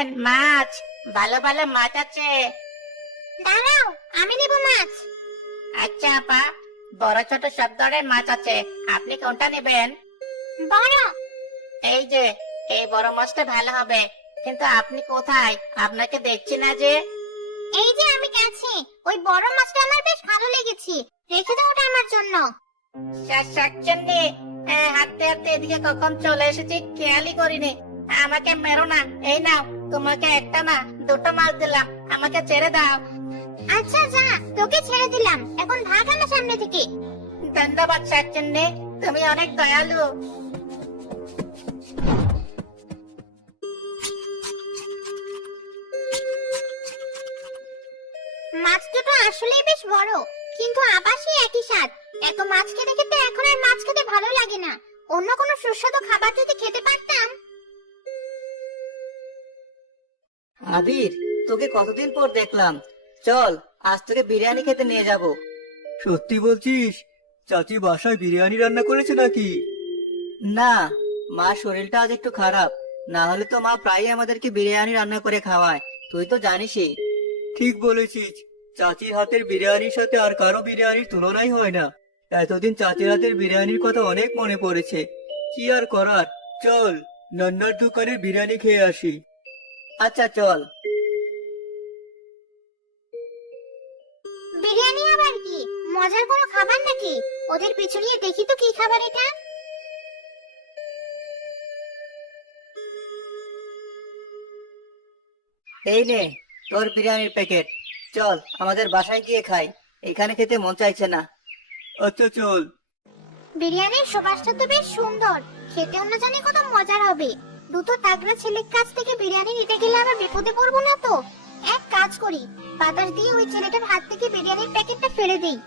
নেন মাছ, ভালো ভালো মাছ আছে। দাঁড়াও, আমি নেব মাছ। আচ্ছা আপা, বড় ছোট সব ধরনের মাছ আছে, আপনি কোনটা নেবেন? বড়। এই যে, এই বড় মাছটা ভালো হবে। কিন্তু আপনি কোথায়? আপনাকে দেখছি না যে। এই যে আমি কাছে, ওই বড় মাছটা আমার বেশ ভালো লেগেছে, রেখে দাও ওটা আমার জন্য। শাকচুন্নি, হাঁটতে হাঁটতে এদিকে কখন চলে এসেছি খেয়ালই করিনি। আমাকে মেরো না, এই নাও, তোমাকে একটা না দুটো মাছ দিলাম, আমাকে ছেড়ে দাও। আচ্ছা যা, তোকে ছেড়ে দিলাম, এখন ভাগ আমার সামনে থেকে। ধন্যবাদ শাকচুন্নি, তুমি অনেক দয়ালু। মাছ দুটো আসলেই বেশ বড়, কিন্তু আবার সেই একই স্বাদ। এত মাছ খেতে খেতে এখন আর মাছ খেতে ভালো লাগে না। অন্য কোনো সুস্বাদু খাবার যদি খেতে পারতাম। আবির, তোকে কতদিন পর দেখলাম। চল, আজ তোকে বিরিয়ানি খেতে নিয়ে যাব। সত্যি বলছিস? চাচি বাসায় বিরিয়ানি রান্না করেছে নাকি? না, মার শরীরটা আজ একটু খারাপ, না হলে তো মা প্রায়ই আমাদেরকে বিরিয়ানি রান্না করে খাওয়ায়, তুই তো জানিসই। ঠিক বলেছিস, চাচির হাতের বিরিয়ানির সাথে আর কারো বিরিয়ানির তুলনাই হয় না। এতদিন চাচির হাতের বিরিয়ানির কথা অনেক মনে পড়েছে। কি আর করার, চল নান্নার দোকানের বিরিয়ানি খেয়ে আসি। আচ্ছা চল। বিরিয়ানি আবার কি মজার কোনো খাবার নাকি? ওদের পিছু নিয়ে দেখি তো কি খাবার এটা। এই নে তোর বিরিয়ানির প্যাকেট, চল আমাদের বাসায় গিয়ে খাই, এখানে খেতে মন চাইছে না। আচ্ছা চল। বিরিয়ানির সুবাসটা তো বেশ সুন্দর, খেতেও না জানি কত মজার হবে। দুটো তাগড়া ছেলের কাছ থেকে বিরিয়ানি নিতে গেলে আবার বিপদে পড়বো না তো? এক কাজ করি, বাতাস দিয়ে ওই ছেলেটার হাত থেকে বিরিয়ানির প্যাকেটটা ফেলে দেই।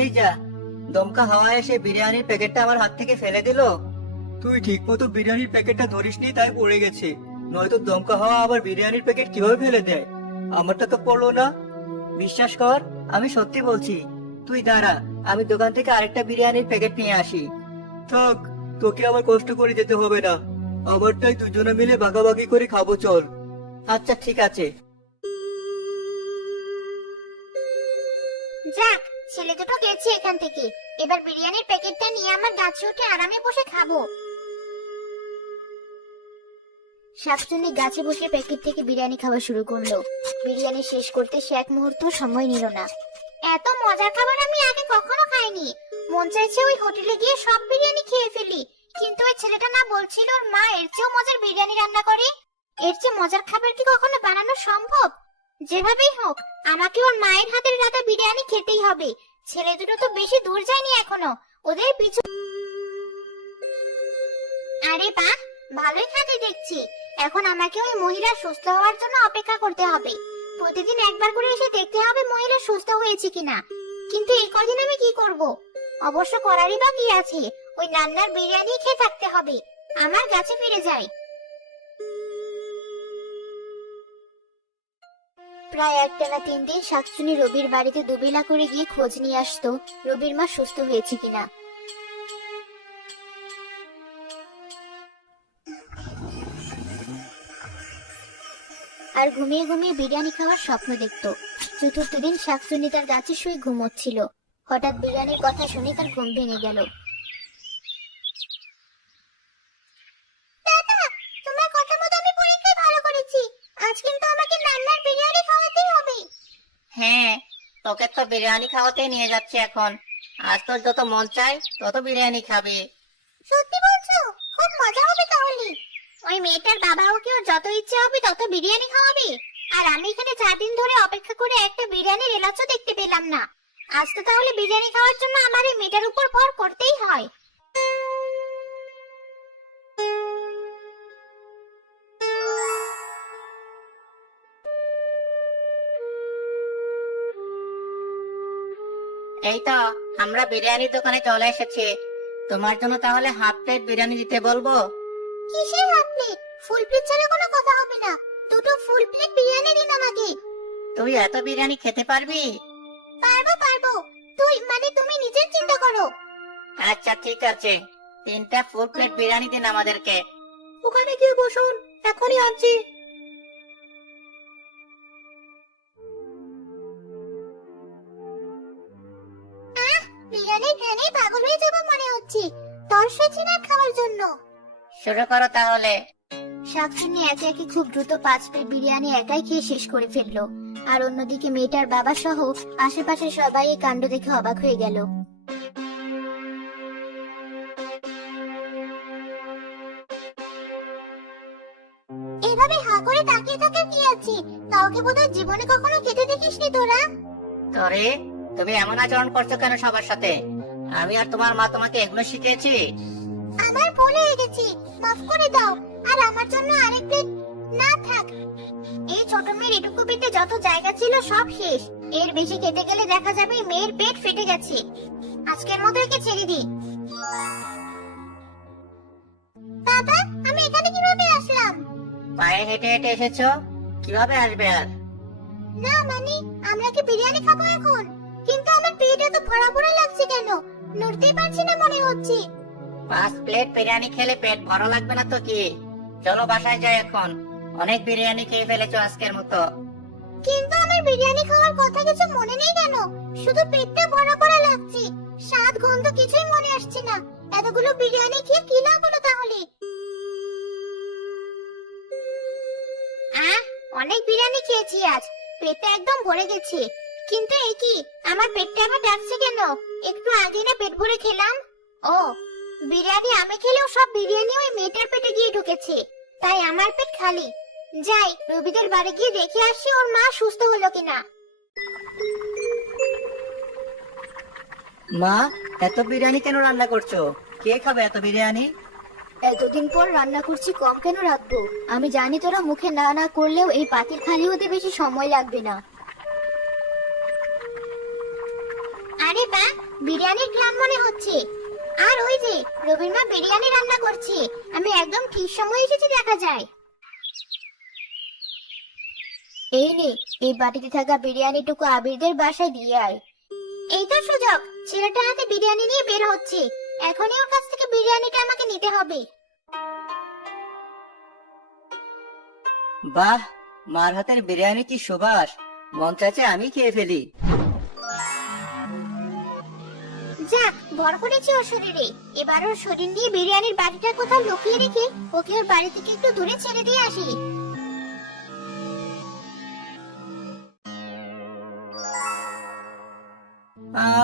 এই যা, দমকা হাওয়া এসে বিরিয়ানির প্যাকেটটা আমার হাত থেকে ফেলে দিল। তুই ঠিক মতো বিরিয়ানির প্যাকেটটা ধরিসনি তাই পড়ে গেছে, নয়তো দমকা হাওয়া আবার বিরিয়ানির প্যাকেট কিভাবে ফেলে দেয়? আমারটা তো পড়লো না। বিশ্বাস কর, আমি সত্যি বলছি। তুই দাঁড়া, আমি দোকান থেকে আরেকটা বিরিয়ানির প্যাকেট নিয়ে আসি। থাক, তোকে আবার কষ্ট করে যেতে হবে না, আমারটাই দুজনে মিলে ভাগাভাগি করে খাবো, চল। আচ্ছা ঠিক আছে। যাক, ছেলে দুটো গেছে এখান থেকে। এবার বিরিয়ানির প্যাকেটটা নিয়ে আমার গাছে উঠে আরামে বসে খাবো। শাকচুন্নি গাছে বসে প্যাকেট থেকে বিরিয়ানি খাওয়া শুরু করলো। বিরিয়ানি শেষ করতে সে এক মুহূর্ত সময় নিল না। এত মজার খাবার আমি আগে কখনো খাইনি। মন চাইছে ওই হোটেলে গিয়ে সব বিরিয়ানি খেয়ে ফেলি, কিন্তু ওই ছেলেটা না বলছিল ওর মা এর চেয়েও মজার বিরিয়ানি রান্না করে। এর চেয়ে মজার খাবার কি কখনো বানানো সম্ভব? যেভাবেই হোক, আমাকে ওর মায়ের হাতের রান্না বিরিয়ানি খেতেই হবে। ছেলে দুটো তো বেশি দূর যায়নি এখনো, ওদের পিছু। আরে বাহ, ভালোই খাতে দেখছি। এখন আমাকে ওই মহিলা সুস্থ হওয়ার জন্য অপেক্ষা করতে হবে। প্রতিদিন একবার করে এসে দেখতে হবে মহিলা সুস্থ হয়েছে কিনা। কিন্তু এই কদিন আমি কি করব? অবশ্য করারই বা কি আছে, ওই নান্নার বিরিয়ানি খেয়ে থাকতে হবে। আমার গাছে ফিরে যাই। প্রায় একটানা 3 দিন শাকচুনি রবির বাড়িতে দুবেলা করে গিয়ে খোঁজ নিয়ে আসতো রবির মা সুস্থ হয়েছে কিনা। আর ঘুমিয়ে ঘুমিয়ে বিরিয়ানি খাওয়ার স্বপ্ন দেখতো। চতুর্থ দিন শাকচুনি তার গাছে শুয়ে ঘুমোচ্ছিল। হঠাৎ বিরিয়ানির কথা শুনে তার ঘুম ভেঙে গেল। দাদা, তোমার কথা মতো আমি পরীক্ষায় ভালো করেছি। আজ কিন্তু আমাকে নান্নার বিরিয়ানি খাওয়াতেই হবে। হ্যাঁ, তোকে তো বিরিয়ানি খাওয়াতে নিয়ে যাচ্ছে এখন। আজ তোর যত মন চায় তত বিরিয়ানি খাবি। সত্যি বলছো? খুব মজা হবে তাহলে। ওই মেয়েটার বাবা ওকে ওর যত ইচ্ছে হবে তত বিরিয়ানি খাওয়াবে, আর আমি এখানে 4 দিন ধরে অপেক্ষা করে একটা বিরিয়ানির এলাচও দেখতে পেলাম না। আজ তো তাহলে বিরিয়ানি খাওয়ার জন্য আমার এই মেয়েটার উপর ভর করতেই হয়। এই তো, আমরা বিরিয়ানির দোকানে চলে এসেছি। তোমার জন্য তাহলে হাফ প্লেট বিরিয়ানি দিতে বলবো? কিসের হাফ প্লেট? ফুল প্লেট ছাড়া কোনো কথা হবে না। দুটো ফুল প্লেট বিরিয়ানি দিন আমাকে। তুই এত বিরিয়ানি খেতে পারবি? পারবো পারবো। তুই মানে তুমি নিজের চিন্তা করো আচ্ছা ঠিক আছে, 3টা ফুল প্লেট বিরিয়ানি দিন আমাদেরকে। ওখানে গিয়ে বসুন, এখনই আনছি। বিরিয়ানি খেয়ে পাগল হয়ে যাবো মনে হচ্ছে। তর্স হয়েছে না খাওয়ার জন্য। শুরু করো তাহলে। শাকচুন্নি একে একে খুব দ্রুত 5 প্লেট বিরিয়ানি একাই খেয়ে শেষ করে ফেললো। আর অন্যদিকে মেয়েটার বাবা সহ আশেপাশে সবাই এই কাণ্ড দেখে অবাক হয়ে গেল। এভাবে হা করে তাকিয়ে থাকার কি আছে? কাউকে বোধহয় জীবনে কখনো খেতে দেখিসনি তোরা। তোরে, তুমি এমন আচরণ করছো কেন সবার সাথে? আমি আর তোমার মা তোমাকে এগুলো শিখিয়েছি? আমার ভুল হয়ে গেছে, মাফ করে দাও। আর আমার জন্য আরেক প্লেট না থাক। এই ছোট মেয়ের এটুকু পেটে যত জায়গা ছিল সব শেষ। এর বেশি খেতে গেলে দেখা যাবে মেয়ের পেট ফেটে গেছে। আজকের মতো একে ছেড়ে দিই। বাবা, আমি এখানে কিভাবে আসলাম? পায়ে হেঁটে হেঁটে এসেছো, কিভাবে আসবে আর? না মানে আমরা কি বিরিয়ানি খাবো এখন? কিন্তু আমার পেট এত ভরা ভরা লাগছে কেন? নড়তেই পারছি না মনে হচ্ছে। 5 প্লেট বিরিয়ানি খেলে পেট ভরা লাগবে না তো কি? চলো বাসায় যাই এখন, অনেক বিরিয়ানি খেয়ে ফেলেছো আজকের মতো। কিন্তু আমার বিরিয়ানি খাওয়ার কথা কিছু মনে নেই কেন? শুধু পেটটা ভরা ভরা লাগছে, স্বাদ গন্ধ কিছুই মনে আসছে না। এতগুলো বিরিয়ানি খেয়ে কি লাভ হলো তাহলে? অনেক বিরিয়ানি খেয়েছি আজ, পেটটা একদম ভরে গেছে। কিন্তু এই কি, আমার পেটটা আবার ডাকছে কেন? একটু আগে না পেট ভরে খেলাম। ও, বিরিয়ানি আমি খেলেও সব বিরিয়ানি ওই মেয়েটার পেটে গিয়ে ঢুকেছে, তাই আমার পেট খালি। যাই, রবিদের বাড়ি গিয়ে দেখে আসি ওর মা সুস্থ হলো কিনা। মা, এত বিরিয়ানি কেন রান্না করছো? কে খাবে এত বিরিয়ানি? এতদিন পর রান্না করছি, কম কেন রাখবো? আমি জানি তোরা মুখে না না করলেও এই পাতিল খালি হতে বেশি সময় লাগবে না। আরে বা, বিরিয়ানির ঘ্রাণ মনে হচ্ছে। আর ওই যে রবির মা বিরিয়ানি রান্না করছে, আমি একদম ঠিক সময় এসেছি দেখা যায়। এই নে, এই বাটিতে থাকা বিরিয়ানিটুকু আবিরদের বাসায় দিয়ে আয়। এই তো সুযোগ, ছেলেটা হাতে বিরিয়ানি নিয়ে বের হচ্ছে। এখনই ওর কাছ থেকে বিরিয়ানিটা আমাকে নিতে হবে। বাহ, মার হাতের বিরিয়ানি কি সুবাস! মন চাইছে আমি খেয়ে ফেলি। যাক, ভর করেছে ওর শরীরে। এবার ওর শরীর নিয়ে বিরিয়ানির বাটিটা কোথাও লুকিয়ে রেখে ওকে ওর বাড়ি থেকে একটু দূরে ছেড়ে দিয়ে আসি।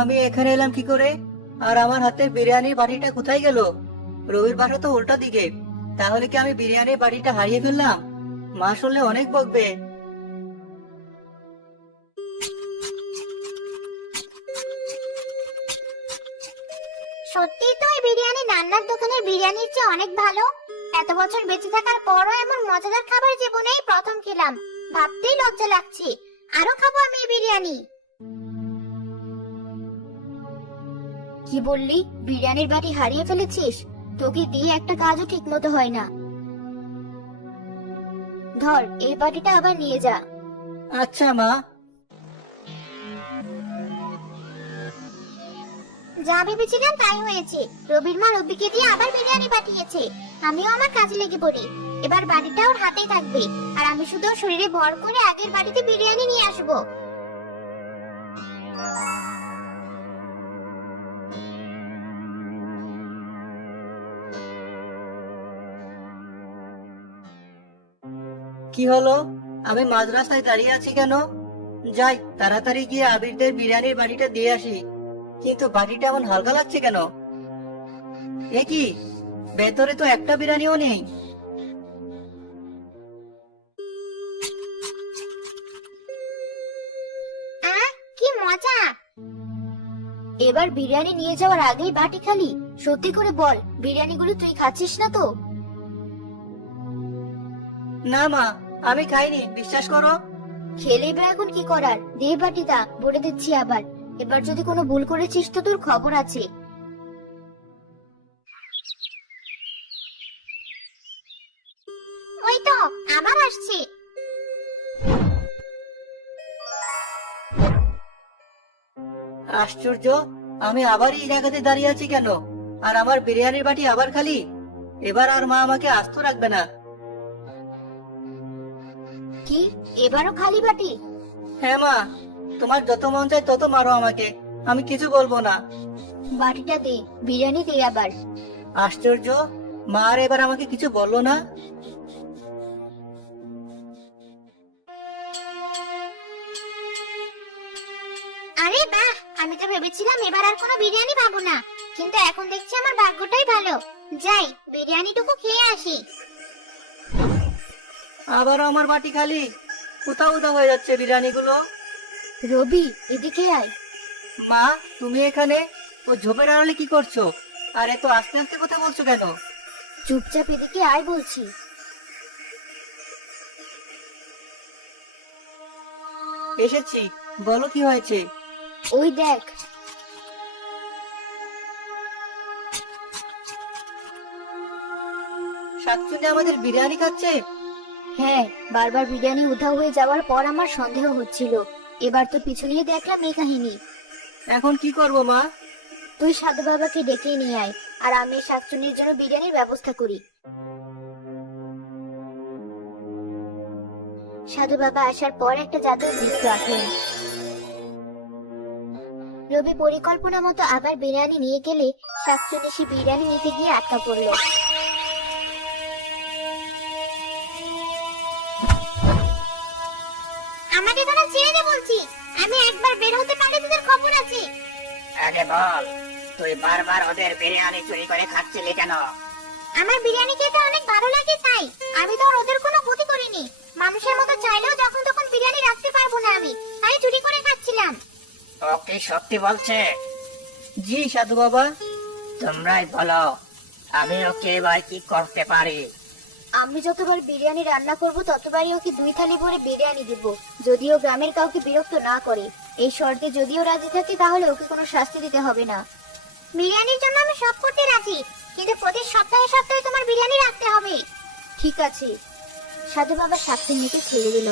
আমি এখানে এলাম কি করে? আর আমার হাতের বিরিয়ানির বাটিটা কোথায় গেল? রবির বাসা তো উল্টা দিকে। তাহলে কি আমি বিরিয়ানির বাটিটা হারিয়ে ফেললাম? মা শুনলে অনেক বকবে। সত্যি তো এই বিরিয়ানি নান্নার দোকানের বিরিয়ানির চেয়ে অনেক ভালো। এত বছর বেঁচে থাকার পরও এমন মজাদার খাবার জীবনেই প্রথম খেলাম। ভাবতেই লজ্জা লাগছে। আরো খাবো আমি এই বিরিয়ানি। কি বললি? বিরিয়ানির বাটি হারিয়ে ফেলেছিস? তোকে দিয়ে একটা কাজও ঠিক মতো হয় না। ধর, এই বাটিটা আবার নিয়ে যা। আচ্ছা মা। যা ভেবেছিলাম তাই হয়েছে। রবির মা রবিকে দিয়ে আবার বিরিয়ানি পাঠিয়েছে। আমিও আমার কাজে লেগে পড়ি। এবার বাড়িটা ওর হাতেই থাকবে, আর আমি শুধু ওর শরীরে ভর করে আগের বাড়িতে বিরিয়ানি নিয়ে আসবো। কি হলো? আমি মাঝ রাস্তায় দাঁড়িয়ে আছি কেন? যাই, তাড়াতাড়ি গিয়ে আবিরদের বিরিয়ানির বাটিটা দিয়ে আসি। কিন্তু বাটিটা এমন হালকা লাগছে কেন? এ কি, ভেতরে তো একটা বিরিয়ানিও নেই। কি মজা! এবার বিরিয়ানি নিয়ে যাওয়ার আগেই বাটি খালি। সত্যি করে বল, বিরিয়ানিগুলো তুই খাচ্ছিস না তো? না মা, আমি খাইনি, বিশ্বাস করো। খেলে বা এখন কি করার? দে বাটিটা, বলে দিচ্ছি আবার। এবার যদি কোনো ভুল করেছিস তো তোর খবর আছে। ওই তো আবার আসছে। আশ্চর্য, আমি আবার এই জায়গাতে দাঁড়িয়ে আছি কেন? আর আমার বিরিয়ানির বাটি আবার খালি। এবার আর মা আমাকে আস্ত রাখবে না। কি এবারও খালি বাটি? হ্যাঁ মা, তোমার যত মন চায় তত মারো আমাকে, আমি কিছু বলবো না। বাটিটা দে, বিরিয়ানি দে আবার। আশ্চর্য, মা আর এবার আমাকে কিছু বললো না। আরে বাহ, আমি তো ভেবেছিলাম এবার আর কোনো বিরিয়ানি পাবো না, কিন্তু এখন দেখছি আমার ভাগ্যটাই ভালো। যাই বিরিয়ানিটুকু খেয়ে আসি। আবারও আমার বাটি খালি। উদা উদা হয়ে যাচ্ছে বিরিয়ানিগুলো। রবি, এদিকে আয়। মা, তুমি এখানে? ও ঝোপের আড়ালে কি করছো? আর এত আস্তে আস্তে কথা বলছো কেন? চুপচাপ এদিকে আয় বলছি। এসেছি, বলো কি হয়েছে? ওই দেখ। শাকচুন্নি আমাদের বিরিয়ানি খাচ্ছে। হ্যাঁ, বারবার বিরিয়ানি উধাও হয়ে যাওয়ার পর আমার সন্দেহ হচ্ছিল। এবার তো পিছু নিয়ে দেখলাম এই কাহিনী। এখন কি করব মা? তুই সাধু বাবাকে ডেকে নিয়ে আয়, আর আমি শাকচুন্নির জন্য বিরিয়ানির ব্যবস্থা করি। সাধু বাবা আসার পর একটা জাদুর বৃত্ত আঁকলেন। রবি পরিকল্পনা মতো আবার বিরিয়ানি নিয়ে গেলে শাকচুন্নি সে বিরিয়ানি নিতে গিয়ে আটকা পড়ল। আমাকে তোরা ছেড়ে দে বলছি, আমি একবার বের হতে পারলে তোদের খবর আছে। আগে বল, তুই বারবার ওদের বিরিয়ানি চুরি করে খাচ্ছিলি কেন? আমার বিরিয়ানি খেতে অনেক ভালো লাগে তাই। আমি তো আর ওদের কোনো ক্ষতি করিনি। মানুষের মতো চাইলেও যখন তখন বিরিয়ানি রাখতে পারবো না আমি, তাই চুরি করে খাচ্ছিলাম। ও কি সত্যি বলছে? জি সাধু বাবা। তোমরাই বলো, আমি ওকে এবার কি করতে পারি? আমি যতবার বিরিয়ানি রান্না করব ততবারই ওকে 2 থালি ভরে বিরিয়ানি দিব, যদিও গ্রামের কাউকে বিরক্ত না করে। এই শর্তে যদিও রাজি থাকে তাহলে ওকে কোনো শাস্তি দিতে হবে না। বিরিয়ানির জন্য আমি সব করতে রাজি, কিন্তু প্রতি সপ্তাহে সপ্তাহে তোমার বিরিয়ানি রাখতে হবে। ঠিক আছে। সাধু বাবা শাকচুন্নিকে ছেড়ে দিল।